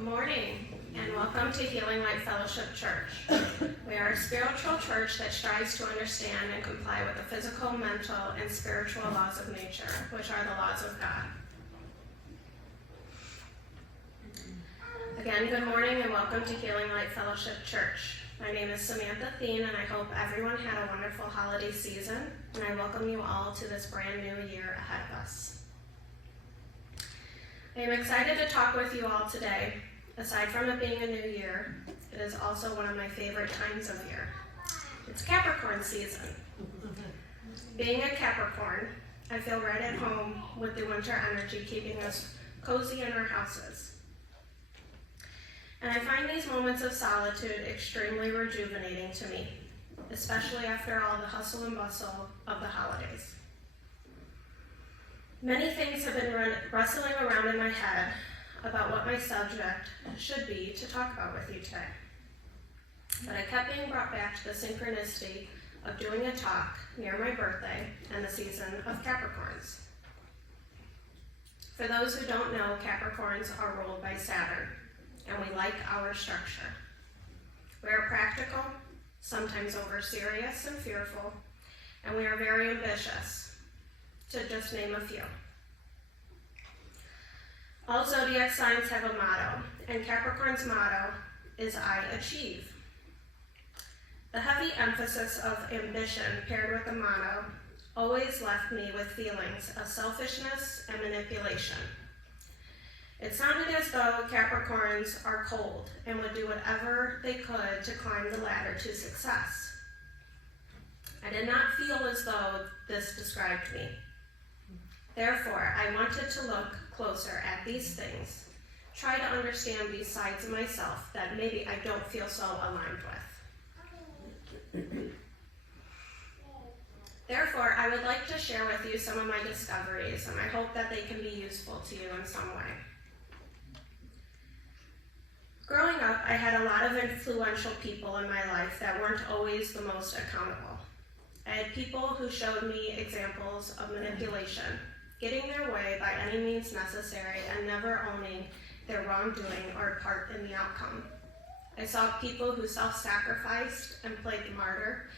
Good morning, and welcome to Healing Light Fellowship Church. We are a spiritual church that strives to understand and comply with the physical, mental, and spiritual laws of nature, which are the laws of God. Again, good morning, and welcome to Healing Light Fellowship Church. My name is Samantha Thien, and I hope everyone had a wonderful holiday season, and I welcome you all to this brand new year ahead of us. I am excited to talk with you all today. Aside from it being a new year, it is also one of my favorite times of year. It's Capricorn season. Being a Capricorn, I feel right at home with the winter energy keeping us cozy in our houses. And I find these moments of solitude extremely rejuvenating to me, especially after all the hustle and bustle of the holidays. Many things have been wrestling around in my head about what my subject should be to talk about with you today. But I kept being brought back to the synchronicity of doing a talk near my birthday and the season of Capricorns. For those who don't know, Capricorns are ruled by Saturn, and we like our structure. We are practical, sometimes over serious and fearful, and we are very ambitious, to just name a few. All zodiac signs have a motto, and Capricorn's motto is I achieve. The heavy emphasis of ambition paired with the motto always left me with feelings of selfishness and manipulation. It sounded as though Capricorns are cold and would do whatever they could to climb the ladder to success. I did not feel as though this described me. Therefore, I wanted to look closer at these things, try to understand these sides of myself that maybe I don't feel so aligned with. Therefore, I would like to share with you some of my discoveries, and I hope that they can be useful to you in some way. Growing up, I had a lot of influential people in my life that weren't always the most accountable. I had people who showed me examples of manipulation, getting their way by any means necessary and never owning their wrongdoing or part in the outcome. I saw people who self-sacrificed and played the martyr,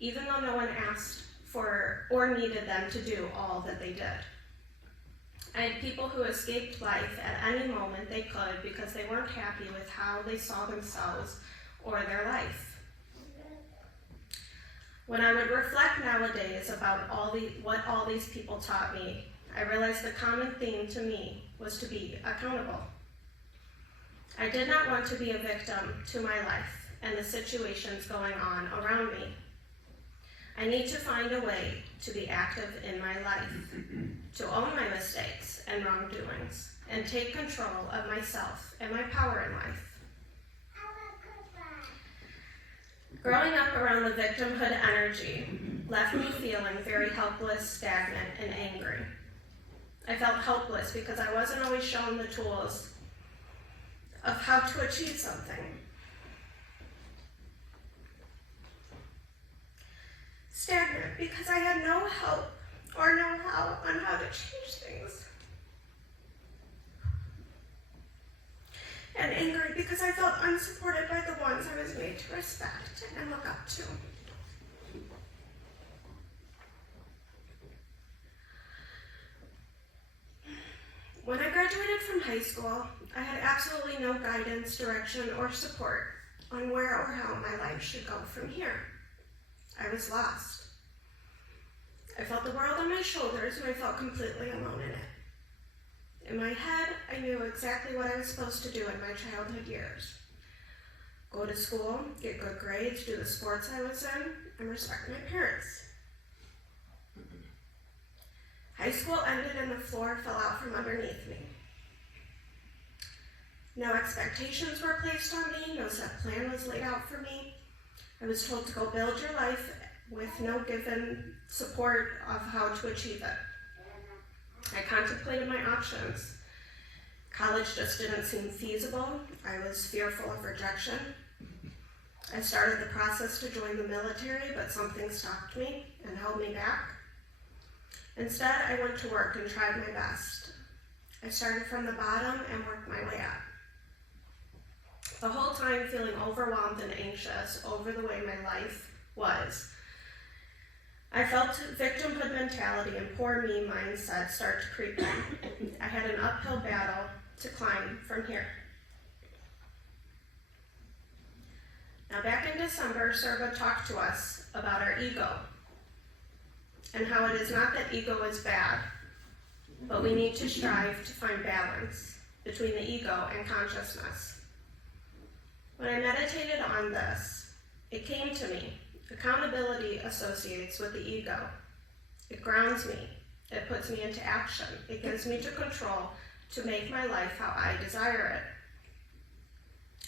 even though no one asked for or needed them to do all that they did. I had people who escaped life at any moment they could because they weren't happy with how they saw themselves or their life. When I would reflect nowadays about what all these people taught me, I realized the common theme to me was to be accountable. I did not want to be a victim to my life and the situations going on around me. I need to find a way to be active in my life, to own my mistakes and wrongdoings, and take control of myself and my power in life. Growing up around the victimhood energy left me feeling very helpless, stagnant, and angry. I felt helpless because I wasn't always shown the tools of how to achieve something. Stagnant because I had no help or know-how on how to change things. And angry because I felt unsupported by the ones I was made to respect and look up to. When I graduated from high school, I had absolutely no guidance, direction, or support on where or how my life should go from here. I was lost. I felt the world on my shoulders and I felt completely alone in it. In my head, I knew exactly what I was supposed to do in my childhood years. Go to school, get good grades, do the sports I was in, and respect my parents. High school ended and the floor fell out from underneath me. No expectations were placed on me, no set plan was laid out for me. I was told to go build your life with no given support of how to achieve it. I contemplated my options. College just didn't seem feasible. I was fearful of rejection. I started the process to join the military, but something stopped me and held me back. Instead, I went to work and tried my best. I started from the bottom and worked my way up. the whole time feeling overwhelmed and anxious over the way my life was. I felt victimhood mentality and poor me mindset start to creep in. I had an uphill battle to climb from here. Now back in December, Serva talked to us about our ego and how it is not that ego is bad, but we need to strive to find balance between the ego and consciousness. When I meditated on this, it came to me. Accountability associates with the ego. It grounds me. It puts me into action. It gives me to control to make my life how I desire it.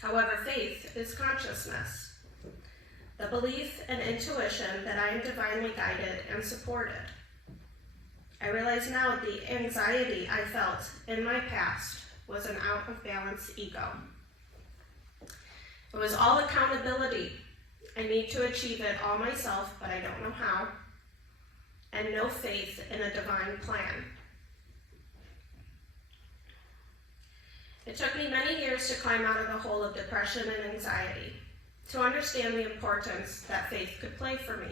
However, faith is consciousness, the belief and intuition that I am divinely guided and supported. I realize now the anxiety I felt in my past was an out of balance ego. It was all accountability. I need to achieve it all myself, but I don't know how, and no faith in a divine plan. It took me many years to climb out of the hole of depression and anxiety, to understand the importance that faith could play for me.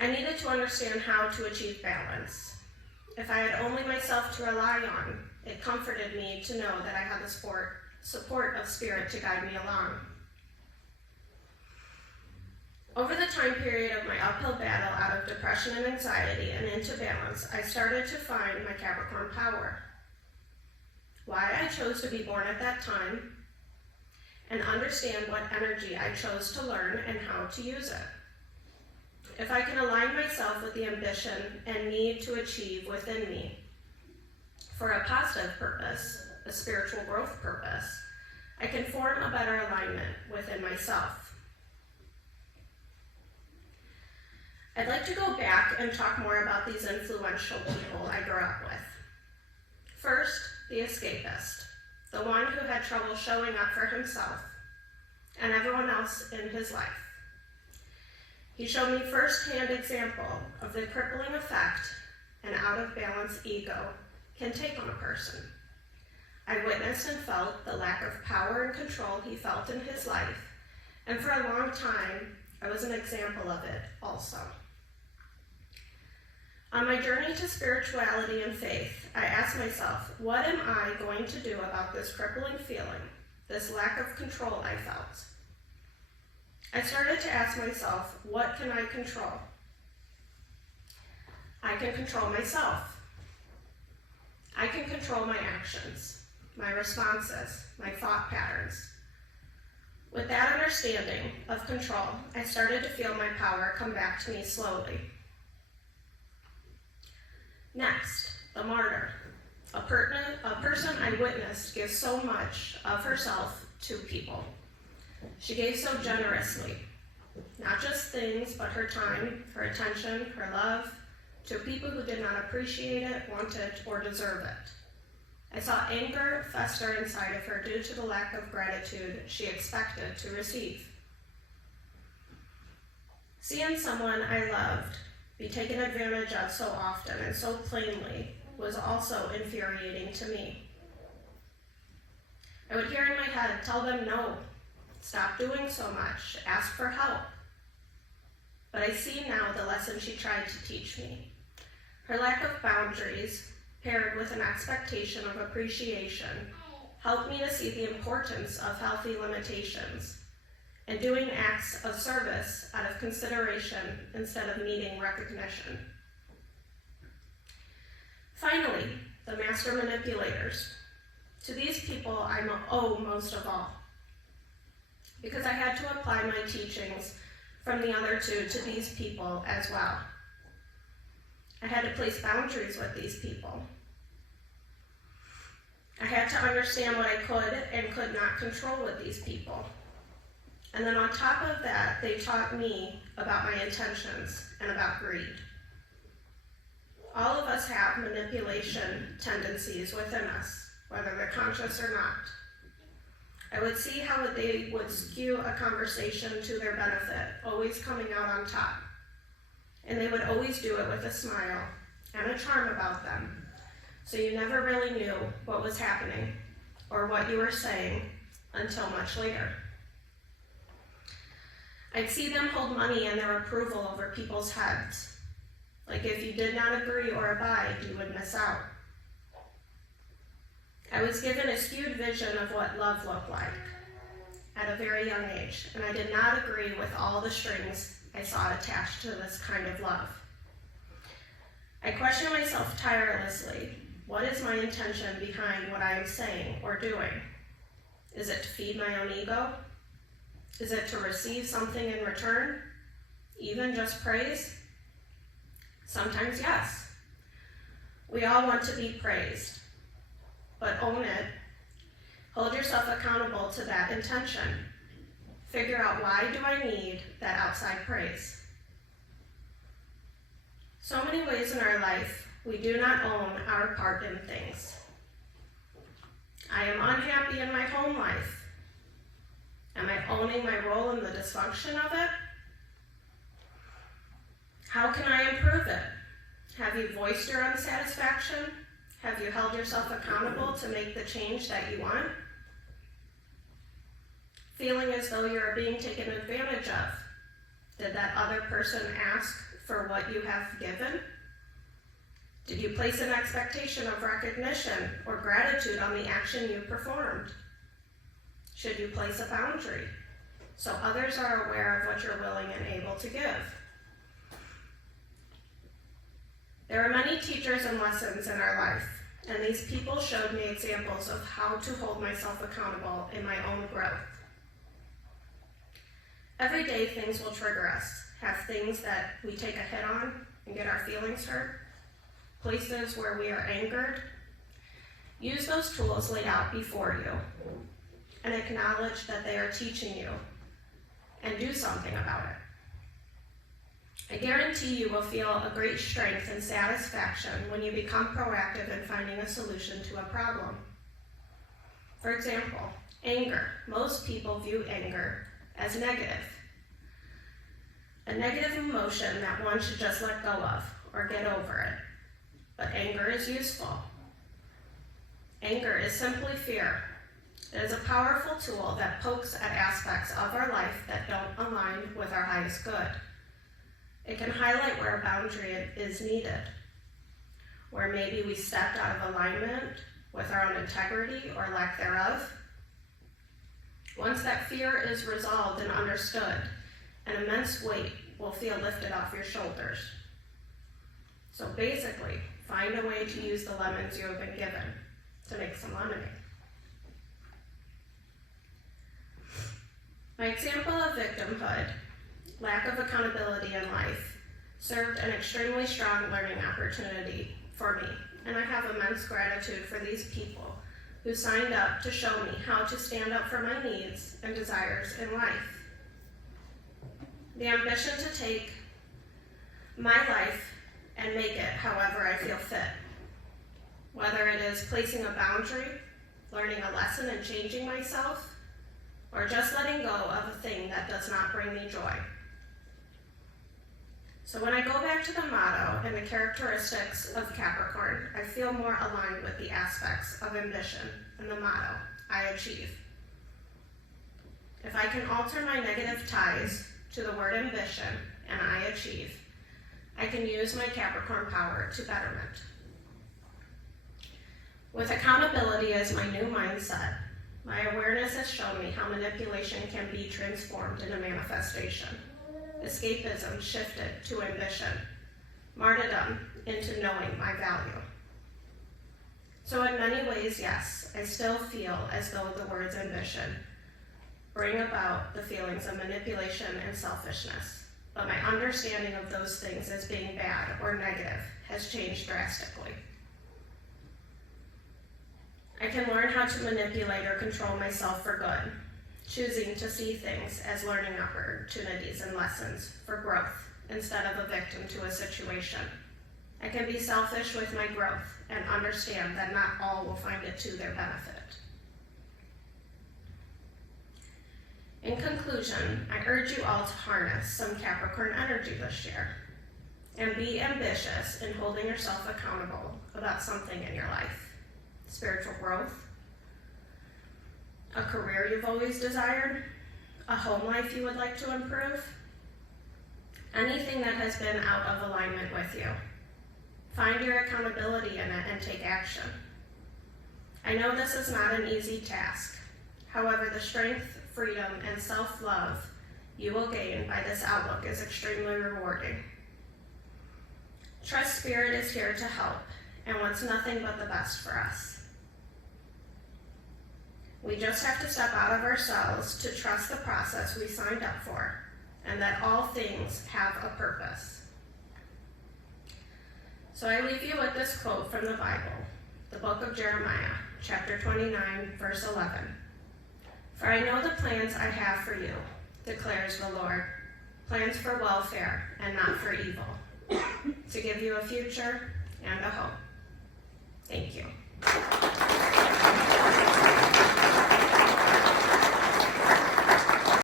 I needed to understand how to achieve balance. If I had only myself to rely on, it comforted me to know that I had the support of Spirit to guide me along. Over the time period of my uphill battle out of depression and anxiety and into balance, I started to find my Capricorn power, why I chose to be born at that time, and understand what energy I chose to learn and how to use it. If I can align myself with the ambition and need to achieve within me for a positive purpose, a spiritual growth purpose, I can form a better alignment within myself. I'd like to go back and talk more about these influential people I grew up with. First, the escapist, the one who had trouble showing up for himself and everyone else in his life. He showed me first-hand example of the crippling effect an out-of-balance ego can take on a person. I witnessed and felt the lack of power and control he felt in his life, and for a long time, I was an example of it also. On my journey to spirituality and faith, I asked myself, what am I going to do about this crippling feeling, this lack of control I felt? I started to ask myself, what can I control? I can control myself. I can control my actions, my responses, my thought patterns. With that understanding of control, I started to feel my power come back to me slowly. Next, the martyr, a person I witnessed give so much of herself to people. She gave so generously, not just things, but her time, her attention, her love, to people who did not appreciate it, want it, or deserve it. I saw anger fester inside of her due to the lack of gratitude she expected to receive. Seeing someone I loved be taken advantage of so often and so plainly was also infuriating to me. I would hear in my head, tell them no, stop doing so much, ask for help. But I see now the lesson she tried to teach me. Her lack of boundaries, paired with an expectation of appreciation, helped me to see the importance of healthy limitations and doing acts of service out of consideration instead of needing recognition. Finally, the master manipulators. To these people, I owe most of all, because I had to apply my teachings from the other two to these people as well. I had to place boundaries with these people. I had to understand what I could and could not control with these people. And then on top of that, they taught me about my intentions and about greed. All of us have manipulation tendencies within us, whether they're conscious or not. I would see how they would skew a conversation to their benefit, always coming out on top. And they would always do it with a smile and a charm about them. So you never really knew what was happening or what you were saying until much later. I'd see them hold money and their approval over people's heads. Like if you did not agree or abide, you would miss out. I was given a skewed vision of what love looked like at a very young age, and I did not agree with all the strings I saw attached to this kind of love. I question myself tirelessly. What is my intention behind what I am saying or doing? Is it to feed my own ego? Is it to receive something in return? Even just praise? Sometimes yes. We all want to be praised, but own it. Hold yourself accountable to that intention. Figure out, why do I need that outside praise? So many ways in our life, we do not own our part in things. I am unhappy in my home life. Am I owning my role in the dysfunction of it? How can I improve it? Have you voiced your unsatisfaction? Have you held yourself accountable to make the change that you want? Feeling as though you're being taken advantage of. Did that other person ask for what you have given? Did you place an expectation of recognition or gratitude on the action you performed? Should you place a boundary so others are aware of what you're willing and able to give? There are many teachers and lessons in our life, and these people showed me examples of how to hold myself accountable in my own growth. Every day things will trigger us, have things that we take a hit on and get our feelings hurt, places where we are angered. Use those tools laid out before you and acknowledge that they are teaching you, and do something about it. I guarantee you will feel a great strength and satisfaction when you become proactive in finding a solution to a problem. For example, anger. Most people view anger as negative. A negative emotion that one should just let go of or get over it. But anger is useful. Anger is simply fear. It is a powerful tool that pokes at aspects of our life that don't align with our highest good. It can highlight where a boundary is needed, where maybe we stepped out of alignment with our own integrity or lack thereof. Once that fear is resolved and understood, an immense weight will feel lifted off your shoulders. So basically, find a way to use the lemons you have been given to make some lemonade. My example of victimhood, lack of accountability in life, served an extremely strong learning opportunity for me, and I have immense gratitude for these people who signed up to show me how to stand up for my needs and desires in life. The ambition to take my life and make it however I feel fit. Whether it is placing a boundary, learning a lesson and changing myself, or just letting go of a thing that does not bring me joy. So when I go back to the motto and the characteristics of Capricorn, I feel more aligned with the aspects of ambition and the motto, I achieve. If I can alter my negative ties to the word ambition and I achieve, I can use my Capricorn power to betterment. With accountability as my new mindset, my awareness has shown me how manipulation can be transformed into manifestation. Escapism shifted to ambition, martyrdom into knowing my value. So in many ways, yes, I still feel as though the words ambition bring about the feelings of manipulation and selfishness, but my understanding of those things as being bad or negative has changed drastically. I can learn how to manipulate or control myself for good, choosing to see things as learning opportunities and lessons for growth instead of a victim to a situation. I can be selfish with my growth and understand that not all will find it to their benefit. In conclusion, I urge you all to harness some Capricorn energy this year and be ambitious in holding yourself accountable about something in your life. Spiritual growth, a career you've always desired, a home life you would like to improve, anything that has been out of alignment with you. Find your accountability in it and take action. I know this is not an easy task. However, the strength, freedom, and self-love you will gain by this outlook is extremely rewarding. Trust Spirit is here to help and wants nothing but the best for us. We just have to step out of ourselves to trust the process we signed up for and that all things have a purpose. So I leave you with this quote from the Bible, the book of Jeremiah, chapter 29, verse 11. For I know the plans I have for you, declares the Lord, plans for welfare and not for evil, to give you a future and a hope.